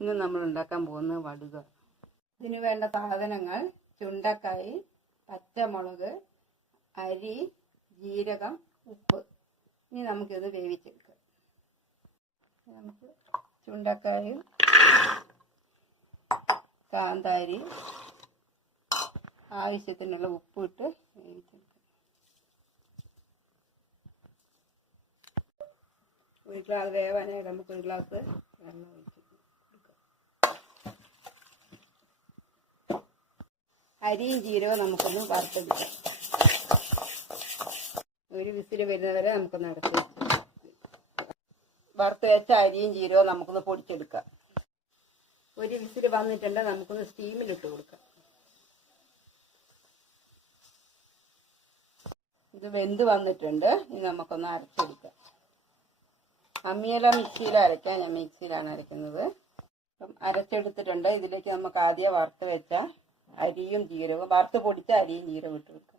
ഇന്ന് നമ്മൾ ഉണ്ടാക്കാൻ പോകുന്നത് വടുക. ഇതിന് വേണ്ട സാധനങ്ങൾ ചുണ്ടക്കായി, പച്ചമുളക്, അരി, ജീരകം, ഉപ്പ്. ഇനി നമുക്കിത് വേവിച്ചെടുക്കാം. നമുക്ക് ചുണ്ടക്കായും കാന്താരി ആവശ്യത്തിനുള്ള ഉപ്പിട്ട് വേവിച്ചെടുക്കാം. ഒരു ഗ്ലാസ് വേവാനായി നമുക്ക് ഒരു ഗ്ലാസ് വെള്ളം ഒഴിച്ച് കൊടുക്കാം. അരിയും ജീരകവും നമുക്കൊന്ന് വറുത്തെടുക്കാം. ഒരു വിസിൽ വരുന്നവരെ നമുക്കൊന്ന് അടച്ച് വെച്ച് വറുത്ത് വെച്ച അരിയും ജീരകവും നമുക്കൊന്ന് പൊടിച്ചെടുക്കാം. ഒരു വിസിൽ വന്നിട്ടുണ്ട്, നമുക്കൊന്ന് സ്റ്റീമിലിട്ട് കൊടുക്കാം. ഇത് വെന്ത് വന്നിട്ടുണ്ട്. ഇനി നമുക്കൊന്ന് അരച്ചെടുക്കാം. അമ്മിയില മിക്സിയിൽ അരയ്ക്കാം. ഞാൻ മിക്സിയിലാണ് അരയ്ക്കുന്നത്. അപ്പം അരച്ചെടുത്തിട്ടുണ്ട്. ഇതിലേക്ക് നമുക്ക് ആദ്യം വറുത്ത് വെച്ച അരിയും ജീരകവും, വറുത്ത് പൊടിച്ച അരിയും ജീരകവും ഇട്ട് കൊടുക്കാം.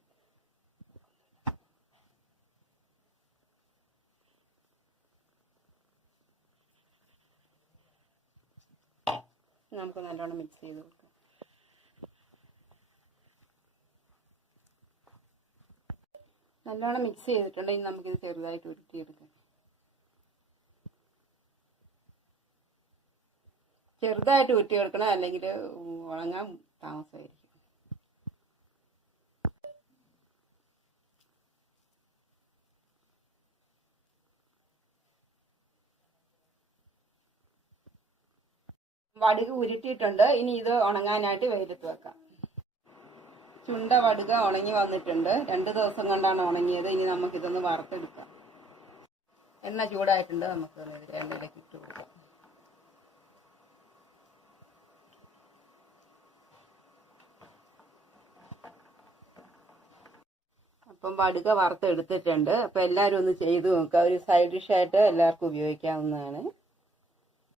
നമുക്ക് നല്ലോണം മിക്സ് ചെയ്ത് കൊടുക്കാം. നല്ലോണം മിക്സ് ചെയ്തിട്ടുണ്ട്. ഇനി നമുക്കിത് ചെറുതായിട്ട് ഉരുട്ടിയെടുക്കാം. ചെറുതായിട്ട് ഉരുട്ടിയെടുക്കണം, അല്ലെങ്കിൽ ഉണങ്ങാൻ താമസമായിരിക്കും. വടുക ഉരുട്ടിയിട്ടുണ്ട്. ഇനി ഇത് ഉണങ്ങാനായിട്ട് വെയിലത്ത് വെക്കാം. ചുണ്ട വടുക ഉണങ്ങി വന്നിട്ടുണ്ട്. 2 ദിവസം കൊണ്ടാണ് ഉണങ്ങിയത്. ഇനി നമുക്കിതൊന്ന് വറുത്തെടുക്കാം. എണ്ണ ചൂടായിട്ടുണ്ട്. നമുക്ക് എണ്ണയിലേക്ക് ഇട്ട് കൊടുക്കാം. അപ്പം വടുക വറുത്തെടുത്തിട്ടുണ്ട്. അപ്പം എല്ലാവരും ഒന്ന് ചെയ്ത് നോക്കുക. ഒരു സൈഡ് ഡിഷായിട്ട് എല്ലാവർക്കും ഉപയോഗിക്കാവുന്നതാണ്.